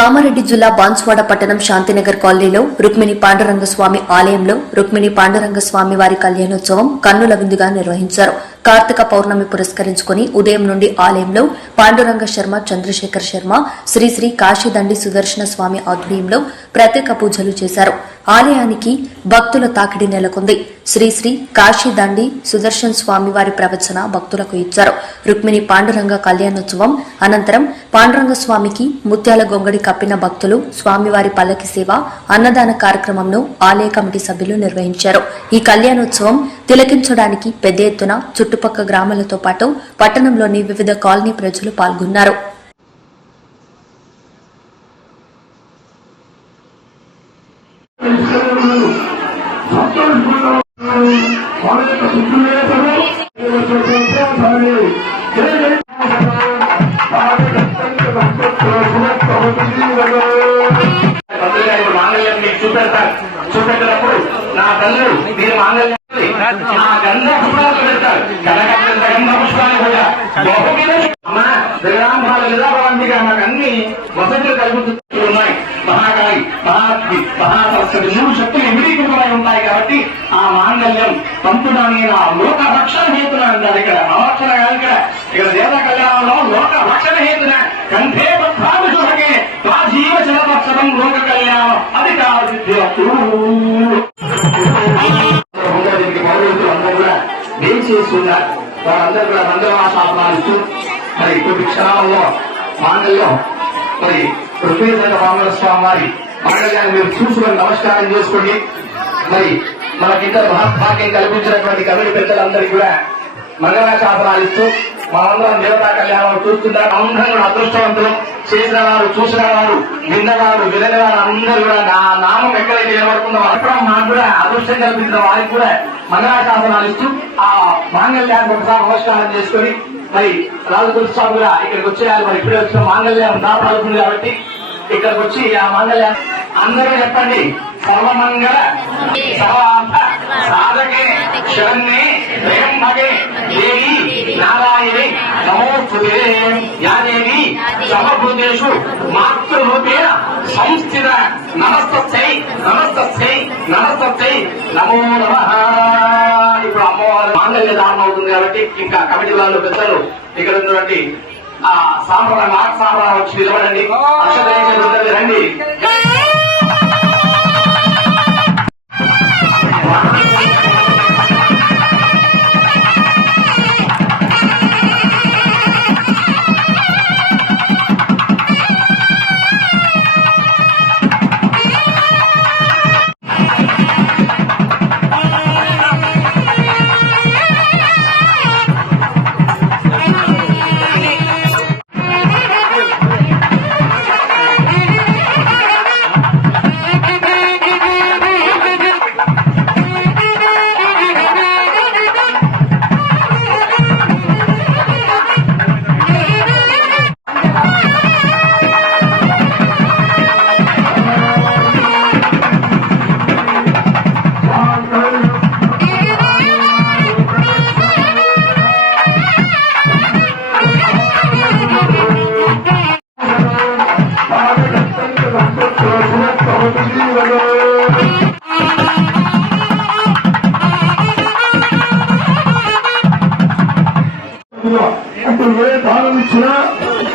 కామారెడ్డి జిల్లా బాన్స్వాడ పట్టణం శాంతినగర్ కాలనీలో రుక్మిణి పాండురంగ స్వామి ఆలయంలో రుక్మిణి పాండురంగ స్వామి వారి కళ్యాణోత్సవం కన్నుల విందుగా నిర్వహించారు. కార్తీక పౌర్ణమి పురస్కరించుకుని ఉదయం నుండి ఆలయంలో పాండురంగ శర్మ చంద్రశేఖర్ శర్మ శ్రీ శ్రీ కాశీదండి సుదర్శన స్వామి ఆధ్వర్యంలో ప్రత్యేక పూజలు చేశారు. ఆలయానికి భక్తుల తాకిడి నెలకొంది. శ్రీశ్రీ కాశీదండి సుదర్శన్ స్వామి వారి ప్రవచన భక్తులకు ఇచ్చారు. రుక్మిణి పాండురంగ కళ్యాణోత్సవం అనంతరం పాండురంగ స్వామికి ముత్యాల గొంగడి కప్పిన భక్తులు స్వామివారి పల్లకి సేవ అన్నదాన కార్యక్రమంను ఆలయ కమిటీ సభ్యులు నిర్వహించారు. ఈ కళ్యాణోత్సవం తిలకించడానికి పెద్ద ఎత్తున చుట్టుపక్క గ్రామాలతో పాటు పట్టణంలోని వివిధ కాలనీ ప్రజలు పాల్గొన్నారు. భద్రులు గారి మాంగళ్యం మీకు చూపెడతారు. చూపెట్టినప్పుడు నా తల్లు మీరు మాంగళ్యం నా గంధ పుష్పాలు పెడతారు కనకంత గంధ పుష్పాలు కూడా. బహుమిద అమ్మా విరాంభాల విలాభవంతిగా నాకు అన్ని వసతులు కలుగుతూ ఉన్నాయి మహాకాళి మహాసరస్వతి మూడు శక్తులు ఎమిడీకృతమై ఉంటాయి కాబట్టి ఆ మాంగళ్యం పంపుదాన్ని ఆ లోక రక్షణ హేతున అంటారు ఇక్కడ. అవక్షణ కాదు ఇక్కడ. ఇక్కడ దేవ కళ్యాణంలో లోక రక్షణ హేతున కంఠే పత్రాలు శుభకే రాజీవ చలపక్షతం లోక కళ్యాణం. అది కాదు దీనికి పౌరులు అందరూ కూడా వేచి చేస్తున్నారు? వారందరూ కూడా మంగళవాసాపనాలు మరి కొద్ది క్షణాలలో మాంగళ్యం మరి రుక్మిణీసంగ పాంగళ స్వామి వారి మాంగళ్యాన్ని మీరు చూసుకొని నమస్కారం చేసుకోండి. మరి మనకిద్దరు మహద్భాగ్యం కల్పించినటువంటి కమిటీ పెద్దలందరికీ కూడా మంగళాశాసనాలు ఇస్తూ మనందరం దేవతా కళ్యాణం చూస్తున్నారు అందరూ అదృష్టవంతులు. చేసిన వారు చూసిన వారు విన్నవారు వినని వారు అందరూ కూడా నా నామం ఎక్కడైతే నిలబడుతుందో అక్కడ మాకు కూడా అదృష్టం కల్పించిన వారికి కూడా మంగళాశాసనాలు ఇస్తూ ఆ మాంగళ్యానికి ఒకసారి నమస్కారం చేసుకొని మరి రాజుగురు స్వామి కూడా ఇక్కడికి వచ్చేయాలి. మరి ఇప్పుడే వచ్చిన మాంగళ్యం దాపాలుతుంది కాబట్టి ఇక్కడికి వచ్చి ఆ మండలి అందరూ చెప్పండి. సర్వమంగళ సర్వార్థ సాధకే శరణ్యే త్రయంబకే దేవి నారాయణి నమోస్తుతే యాదేవి సమభూతేషు మాతృరూపేణ సంస్థిత నమస్తై నమస్తై నమస్తై నమో నమ. ఇప్పుడు అమ్మవారి మాంగళ్య దానం అవుతుంది కాబట్టి ఇంకా కమిటీ వాళ్ళు పెద్దలు ఇక్కడ ఉన్నటువంటి ఆ సాంప్రదాయ మాట సాంప్రదాయం వచ్చి నిలబడండి. అక్షర రండి. ఇప్పుడు ఏ దానం ఇచ్చినా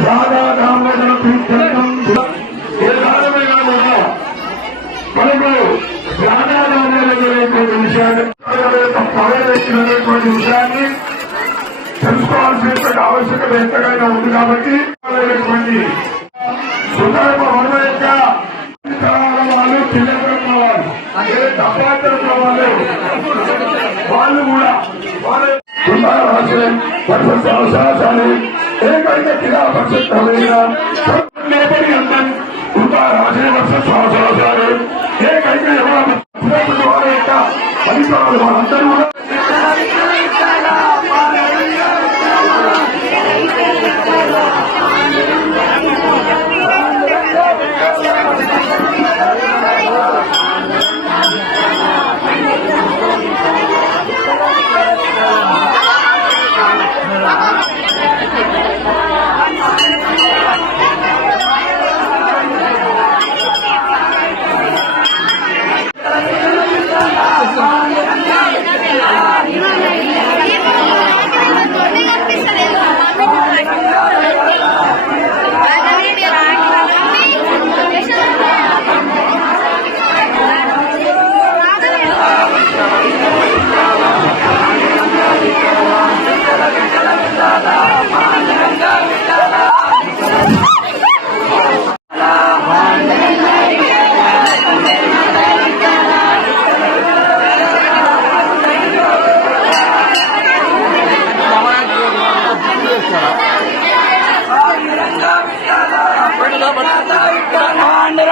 రాధా రామగణ తీర్థం ఏ దానమే కాదు మనకు రాగా దామోదరైనటువంటి విషయాన్ని పవరెక్కినటువంటి విషయాన్ని తెలుసుకోవాల్సిన ఆవశ్యకత ఎంతగానో ఉంది కాబట్టి కావాలి ఏ తపాంతరం కావాలి వాళ్ళు కూడా వాళ్ళ పరిశుభ్రాశాలి ఏకైక కిలా పరిశుభ్రమైన నేపటి అందం కృపా రాజే వర్ష శ్వాసాలు ఏకైక ఎవరు వారి యొక్క ఫలితాలు వాళ్ళందరూ కూడా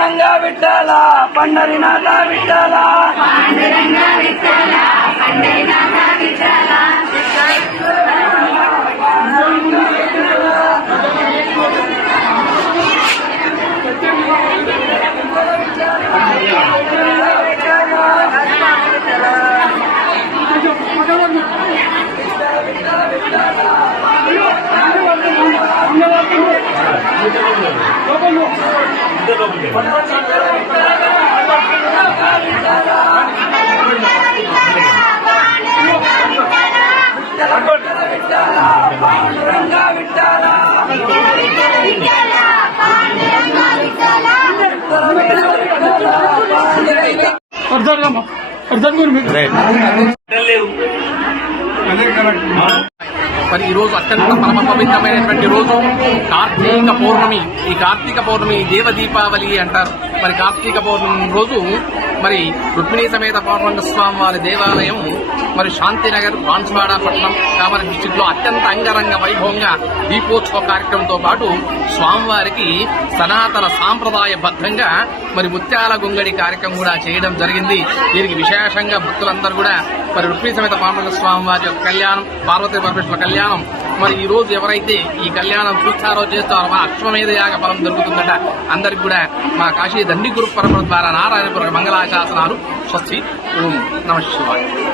ಪಾಂಡುರಂಗ ವಿಠಲ ಪಂಡರಿನಾಥ ವಿಠಲ ಪಾಂಡುರಂಗ ವಿಠಲ ಪಂಡರಿನಾಥ ವಿಠಲ విఠల పాండురంగ విఠల మరి ఈ రోజు అత్యంత పరమ పవిత్రమైనటువంటి రోజు. కార్తీక పౌర్ణమి. ఈ కార్తీక పౌర్ణమి దేవ దీపావళి అంటారు. మరి కార్తీక పౌర్ణమి రోజు మరి రుక్మిణీ సమేత పౌర్ణమి స్వామి వారి దేవాలయం మరి శాంతినగర్ బాన్స్వాడ పట్టణం కామరి డిస్టిక్లో అత్యంత అంగరంగ వైభవంగా దీపోత్సవ కార్యక్రమంతో పాటు స్వామివారికి సనాతన సాంప్రదాయ బద్దంగా మరి ముత్యాల గుంగడి కార్యక్రమం కూడా చేయడం జరిగింది. దీనికి విశేషంగా భక్తులందరూ కూడా మరి రుక్మిణీ సమేత పాండవ స్వామి వారి యొక్క కళ్యాణం పార్వతీ పరమేశ్వర కళ్యాణం. మరి ఈ రోజు ఎవరైతే ఈ కళ్యాణం చూస్తారో చేస్తారో మా అశ్వమేధ యాగ ఫలం దొరుకుతుందట. అందరికి కూడా మా కాశీ దండి గురు పరమ ద్వారా నారాయణపుర మంగళాశాసనాలు స్వస్తి. ఓం నమ శివాయ.